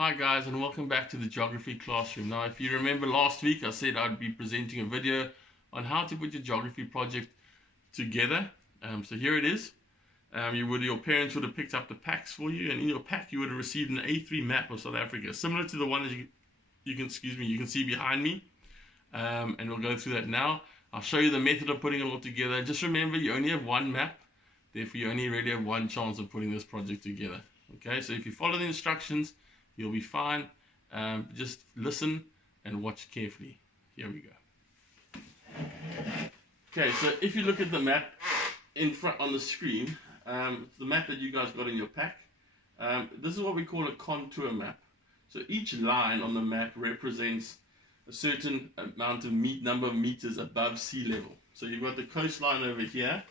Hi guys, and welcome back to the Geography Classroom. Now if you remember last week I said I'd be presenting a video on how to put your geography project together. So here it is. Your parents would have picked up the packs for you, and in your pack you would have received an A3 map of South Africa, similar to the one that you can see behind me. And we'll go through that now. I'll show you the method of putting it all together. Just remember, you only have one map, therefore you only really have one chance of putting this project together. Okay, so if you follow the instructions, you'll be fine. Just listen and watch carefully. Here we go. Okay, so if you look at the map in front on the screen, it's the map that you guys got in your pack. This is what we call a contour map. So each line on the map represents a certain amount of number of meters above sea level. So you've got the coastline over here,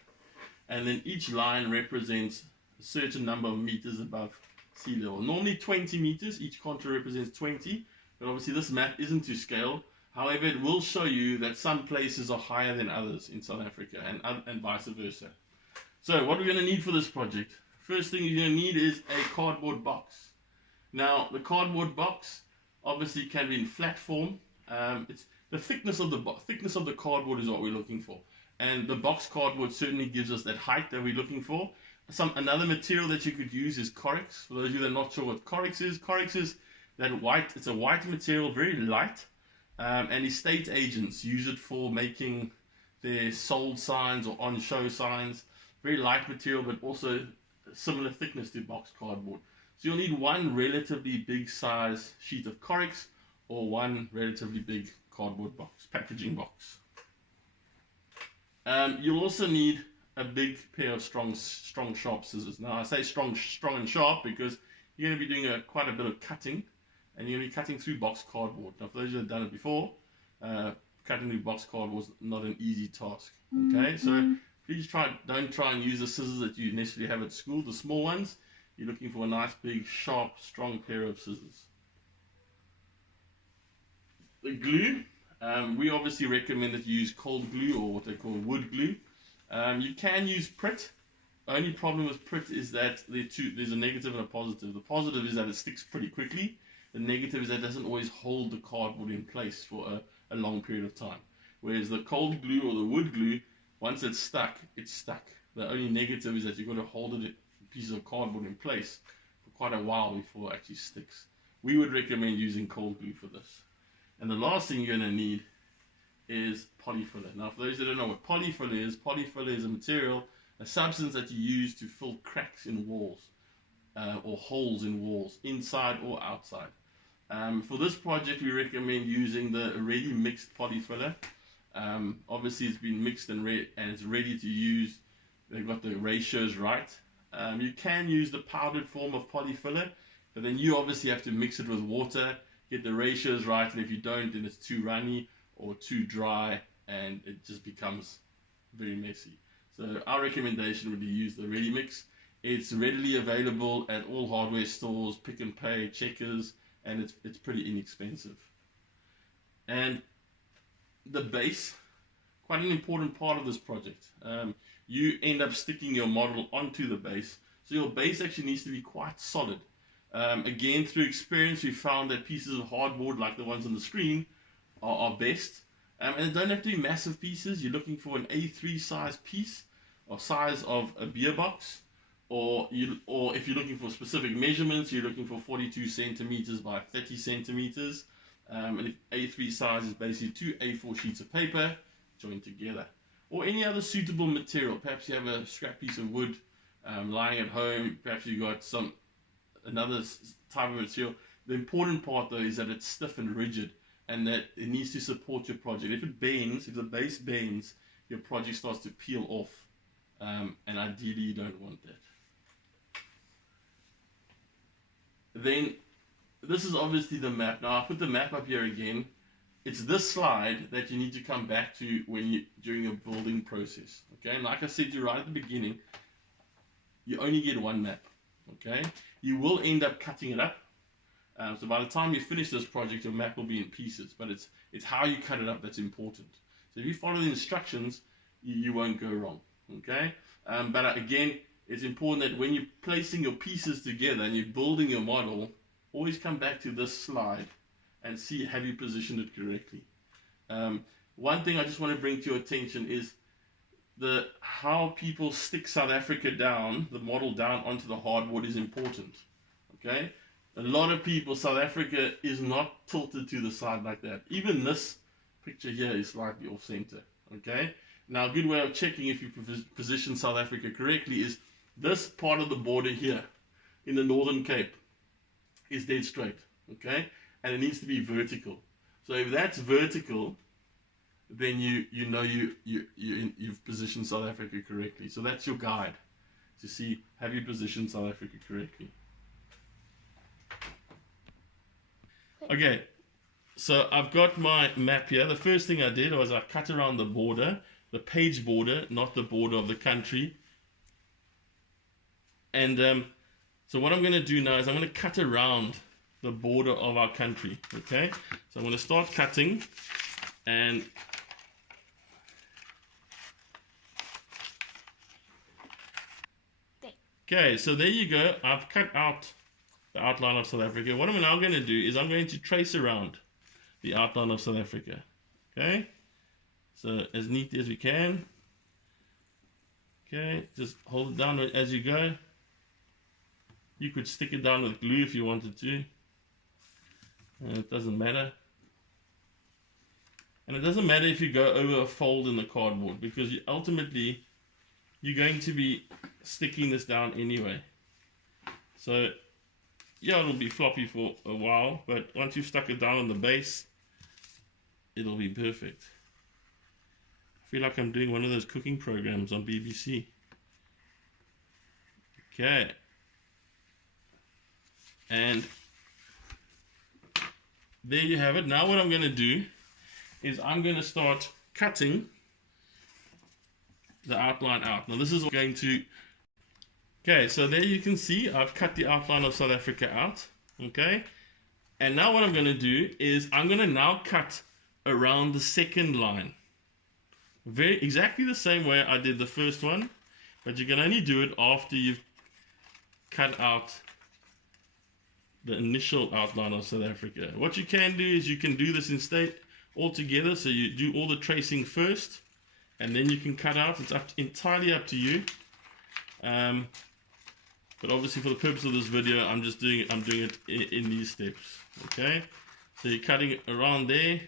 and then each line represents a certain number of meters above sea level. Normally 20 meters, each contour represents 20, but obviously this map isn't to scale. However, it will show you that some places are higher than others in South Africa, and vice versa. So what we're going to need for this project, first thing you're going to need is a cardboard box. Now the cardboard box obviously can be in flat form. It's the thickness of the cardboard is what we're looking for, and the box cardboard certainly gives us that height that we're looking for. Another material that you could use is Corex. For those of you that are not sure what Corex is that white. It's a white material, very light, and estate agents use it for making their sold signs or on-show signs. Very light material, but also similar thickness to box cardboard. So you'll need one relatively big size sheet of Corex or one relatively big cardboard box, packaging box. You'll also need a big pair of strong sharp scissors. Now I say strong and sharp because you're going to be doing quite a bit of cutting, and you're going to be cutting through box cardboard. Now for those of you that have done it before, cutting through box cardboard was not an easy task. Okay, so please don't try and use the scissors that you necessarily have at school, the small ones. You're looking for a nice big sharp strong pair of scissors. The glue, we obviously recommend that you use cold glue, or what they call wood glue. You can use Pritt. The only problem with Pritt is that there's a negative and a positive. The positive is that it sticks pretty quickly. The negative is that it doesn't always hold the cardboard in place for a long period of time. Whereas the cold glue or the wood glue, once it's stuck, it's stuck. The only negative is that you've got to hold pieces of cardboard in place for quite a while before it actually sticks. We would recommend using cold glue for this. And the last thing you're going to need is polyfiller. Now for those that don't know what polyfiller is a material, a substance that you use to fill cracks in walls or holes in walls, inside or outside. For this project we recommend using the already mixed polyfiller. Obviously it's been mixed and it's ready to use. They've got the ratios right. You can use the powdered form of polyfiller, but then you obviously have to mix it with water, get the ratios right, and if you don't, then it's too runny or too dry, and it just becomes very messy. So our recommendation would be use the ready mix. It's readily available at all hardware stores, Pick n Pay, Checkers, and it's pretty inexpensive. And the base, quite an important part of this project. You end up sticking your model onto the base, so your base actually needs to be quite solid. Again, through experience, we found that pieces of hardboard like the ones on the screen are best, and they don't have to be massive pieces. You're looking for an A3 size piece, or size of a beer box, or if you're looking for specific measurements, you're looking for 42 centimeters by 30 centimeters, and if A3 size is basically 2 A4 sheets of paper joined together, or any other suitable material. Perhaps you have a scrap piece of wood lying at home, perhaps you've got another type of material. The important part though is that it's stiff and rigid, and that it needs to support your project. If it bends, if the base bends, your project starts to peel off, and ideally you don't want that. Then this is obviously the map. Now I put the map up here again. It's this slide that you need to come back to during your building process. Okay, and like I said to you right at the beginning, you only get one map. Okay, you will end up cutting it up. So by the time you finish this project, your map will be in pieces, but it's how you cut it up that's important. So if you follow the instructions, you won't go wrong. Okay, but again, it's important that when you're placing your pieces together and you're building your model, always come back to this slide and see, have you positioned it correctly. One thing I just want to bring to your attention is how people stick South Africa down, the model down onto the hardboard is important. Okay, a lot of people, South Africa is not tilted to the side like that. Even this picture here is slightly off center. Okay, now a good way of checking if you position South Africa correctly is this part of the border here in the Northern Cape is dead straight. Okay, and it needs to be vertical. So if that's vertical, then you know you've positioned South Africa correctly. So that's your guide to see, have you positioned South Africa correctly. Okay, so I've got my map here. The first thing I did was I cut around the border, the page border, not the border of the country. And so what I'm going to do now is I'm going to cut around the border of our country. Okay, so I'm going to start cutting, and okay, so there you go. I've cut out the outline of South Africa. What I'm now going to do is I'm going to trace around the outline of South Africa. Okay, so as neat as we can. Okay, just hold it down as you go. You could stick it down with glue if you wanted to. It doesn't matter. And it doesn't matter if you go over a fold in the cardboard, because ultimately you're going to be sticking this down anyway. So yeah, it'll be floppy for a while, but once you've stuck it down on the base, it'll be perfect. I feel like I'm doing one of those cooking programs on BBC. Okay. And there you have it. Now what I'm going to do is I'm going to start cutting the outline out. Now this is going to... Okay, so there you can see I've cut the outline of South Africa out. Okay. And now what I'm going to do is I'm going to now cut around the second line. Exactly the same way I did the first one, but you can only do it after you've cut out the initial outline of South Africa. What you can do is you can do this instead all together, so you do all the tracing first and then you can cut out. It's entirely up to you, but obviously for the purpose of this video I'm doing it in these steps. Okay, so you're cutting around there.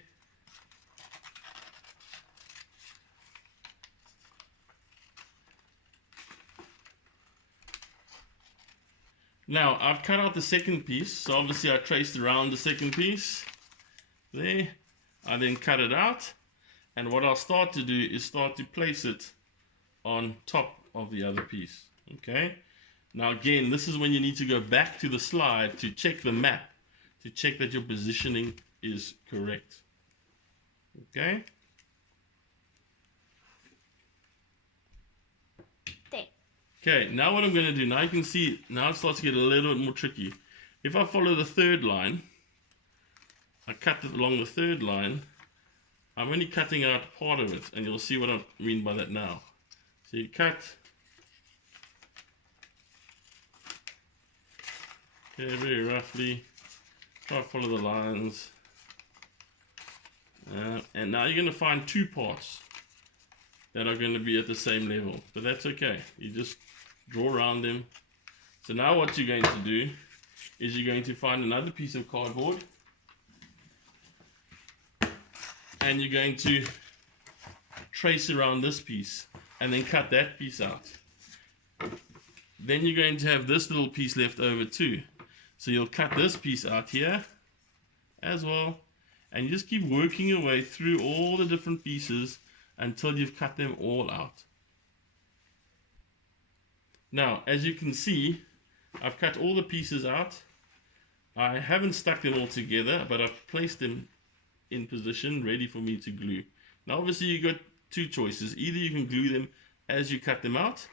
Now, I've cut out the second piece, so obviously I traced around the second piece. There. I then cut it out, and what I'll start to do is start to place it on top of the other piece. Okay? Now again, this is when you need to go back to the slide to check the map, to check that your positioning is correct. Okay? Okay, now what I'm going to do, now you can see, now it starts to get a little bit more tricky. If I follow the third line, I cut it along the third line, I'm only cutting out part of it, and you'll see what I mean by that now. So you cut, okay, very roughly, try to follow the lines, and now you're going to find two parts that are going to be at the same level, but that's okay. You just draw around them. So now what you're going to do is you're going to find another piece of cardboard, and you're going to trace around this piece and then cut that piece out. Then you're going to have this little piece left over too, so you'll cut this piece out here as well, and you just keep working your way through all the different pieces until you've cut them all out. Now, as you can see, I've cut all the pieces out. I haven't stuck them all together, but I've placed them in position, ready for me to glue. Now, obviously, you've got two choices. Either you can glue them as you cut them out,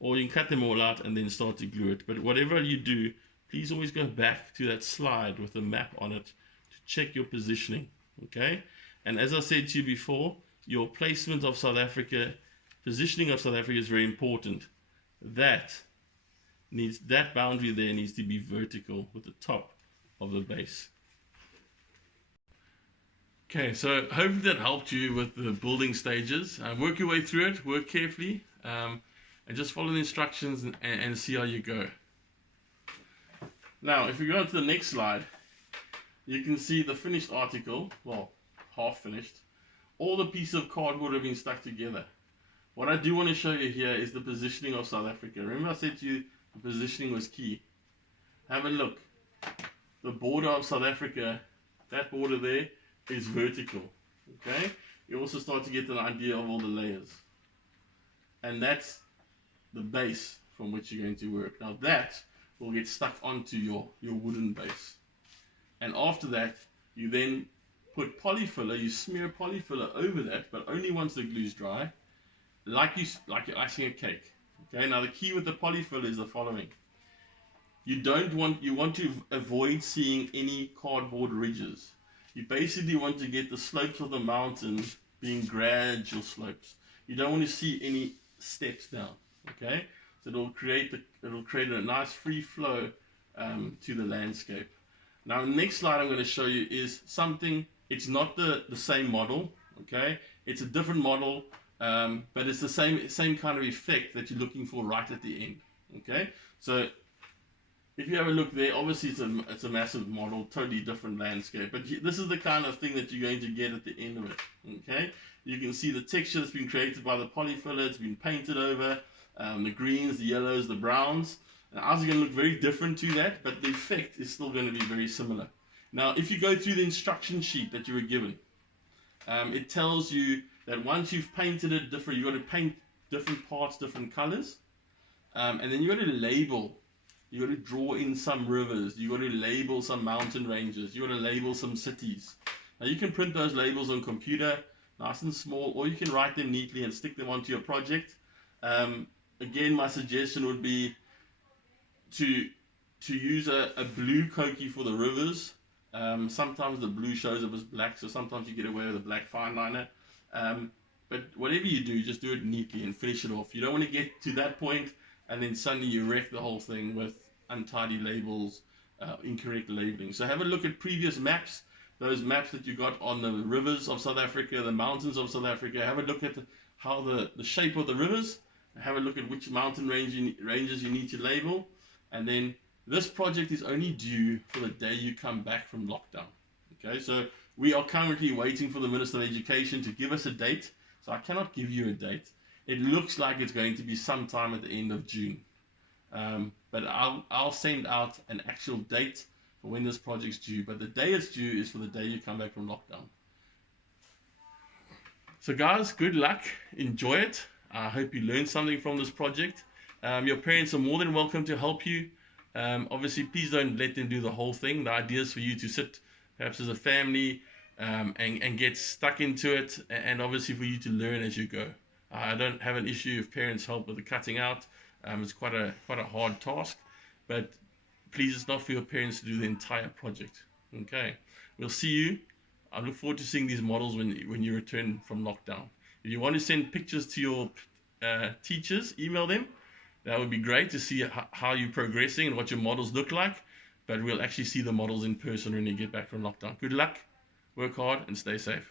or you can cut them all out and then start to glue it. But whatever you do, please always go back to that slide with the map on it to check your positioning. Okay? And as I said to you before, your placement of South Africa, positioning of South Africa is very important. That boundary there needs to be vertical with the top of the base. Okay, so hopefully that helped you with the building stages. Work your way through it, work carefully, and just follow the instructions and see how you go. Now, if we go on to the next slide, you can see the finished article, well, half finished. All the pieces of cardboard have been stuck together. What I do want to show you here is the positioning of South Africa. Remember I said to you the positioning was key. Have a look. The border of South Africa, that border there, is vertical. Okay? You also start to get an idea of all the layers. And that's the base from which you're going to work. Now that will get stuck onto your wooden base. And after that, you then put polyfiller, you smear polyfiller over that, but only once the glue is dry, like you're icing a cake. Okay, now the key with the polyfiller is the following. You want to avoid seeing any cardboard ridges. You basically want to get the slopes of the mountain being gradual slopes. You don't want to see any steps down. Okay, so it'll create a nice free flow to the landscape. Now the next slide I'm going to show you is something. It's not the same model. Okay, it's a different model, but it's the same kind of effect that you're looking for right at the end. Okay, so if you have a look there, obviously it's a massive model, totally different landscape. But this is the kind of thing that you're going to get at the end of it. Okay, you can see the texture that's been created by the polyfiller. It's been painted over, the greens, the yellows, the browns. And ours are going to look very different to that, but the effect is still going to be very similar. Now, if you go through the instruction sheet that you were given, it tells you that once you've painted it different, you've got to paint different parts, different colors, and then you've got to label. You've got to draw in some rivers. You've got to label some mountain ranges. You've got to label some cities. Now you can print those labels on computer, nice and small, or you can write them neatly and stick them onto your project. Again, my suggestion would be to use a blue Koki for the rivers. Sometimes the blue shows up as black, so sometimes you get away with a black fine liner. But whatever you do, just do it neatly and finish it off. You don't want to get to that point and then suddenly you wreck the whole thing with untidy labels, incorrect labeling. So have a look at previous maps, those maps that you got on the rivers of South Africa, the mountains of South Africa. Have a look at how the shape of the rivers, have a look at which mountain ranges you need to label, and then this project is only due for the day you come back from lockdown. Okay, so we are currently waiting for the Minister of Education to give us a date, so I cannot give you a date. It looks like it's going to be sometime at the end of June. But I'll send out an actual date for when this project's due. But the day it's due is for the day you come back from lockdown. So guys, good luck. Enjoy it. I hope you learned something from this project. Your parents are more than welcome to help you. Obviously, please don't let them do the whole thing. The idea is for you to sit, perhaps as a family, and get stuck into it. And obviously for you to learn as you go. I don't have an issue if parents help with the cutting out. It's quite a hard task, but please, it's not for your parents to do the entire project. Okay, we'll see you. I look forward to seeing these models when you return from lockdown. If you want to send pictures to your teachers, email them. That would be great to see how you're progressing and what your models look like. But we'll actually see the models in person when you get back from lockdown. Good luck, work hard, and stay safe.